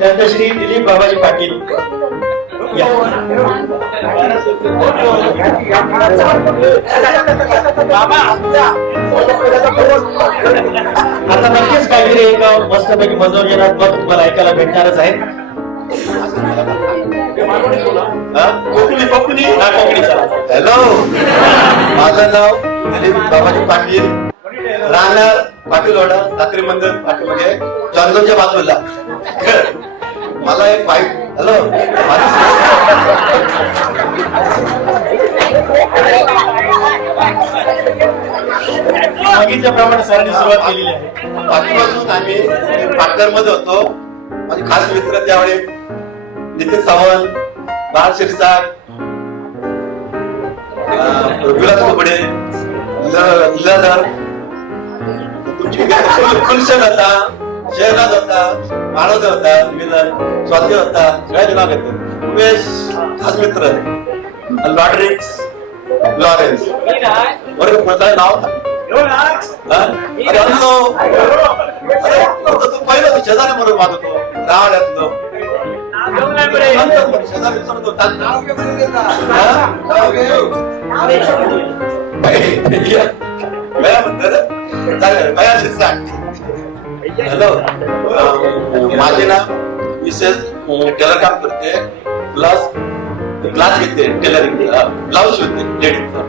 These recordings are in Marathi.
त्यानंतर श्री दिलीप बाबाजी पाटील. आता नक्कीच काहीतरी एक मस्तपैकी मनोरंजनात्मक तुम्हाला ऐकायला भेटणारच आहे. कोकणी कोकणी हा कोकणीचा हॅलो माझं नाव दिलीप बाबाजी पाटील. राहणार पाटीलवाडा सात्री मंदिर पाटील म्हणजे चंदनच्या बाजूला. मला एक पाईप हॅलो? सांगितल्याप्रमाणे सरांनी सुरुवात केलेली आहे. पाठीपासून आम्ही पाटकरमध्ये होतो. माझे खास मित्र त्यावेळी नितीन सावंत बाळ शिरसाट विलास कोबडे तुमची गुलशन होता शहनाज होता मानव होता विलन स्वाती होता सगळ्याचे नाव घेतो उमेश खास मित्र लॉड्रिक्स लॉरेन्स बरोबर माझं नाव हा? अरे हल्लो अरे आता तू पहिलं तू शेजारी बरोबर वागतो रावड्यातलो नंतर पण शेजारी विचारतो, हॅलो. माझे नाव मिसेस टेलर काम करते. प्लस क्लास घेते टेलरिंग ब्लाऊज शिवते लेडीजचा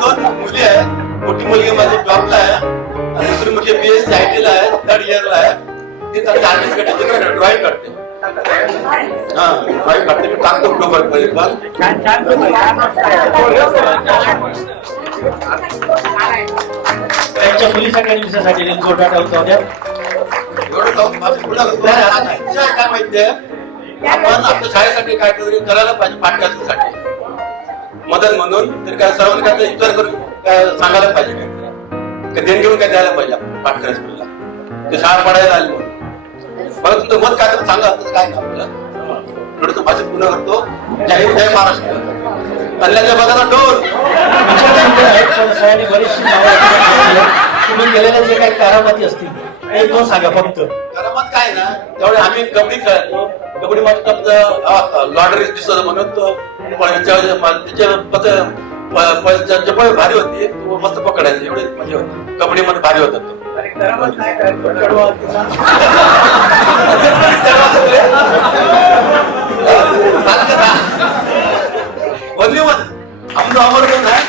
दोन मुली आहेत. मोठी मुलगी माझी जॉबला आहे. आणि दुसरी मुलगी बी एस आय टीला आहे. थर्ड इयरला आहे. ती तर आर्टिस्ट करते ड्रॉइंग करते. हा टाकतो त्यांच्या मुलीसाठी एक जोडा ठेवतो. काय माहितीये आपण आपल्या शाळेसाठी करायला पाहिजे मदत म्हणून तर काय सर्वांनी काय विचार करून काय सांगायला पाहिजे काय? देण घेऊन काय द्यायला पाहिजे आपण ते शाळा पडायला आली तुमचं मत काय तर सांगा. काय नाही आपल्याला. थोडं तो भाषण पूर्ण करतो. जय जय महाराष्ट्र. कल्याणच्या बघायला पण बरीचशी नावं घेतली. तुम्ही केलेल्या जे काही करामाती असतील एक दोन सांगा फक्त. करामत काय ना तेवढे आम्ही कबड्डी खेळायचो कबड्डी मध्ये लॉटरी दिसत म्हणून तो त्याच्या चपळ भारी होती. तो मस्त पकडायची एवढी होती कबड्डी मध्ये भारी होता तो. वन्यवन आमचं अमर आहे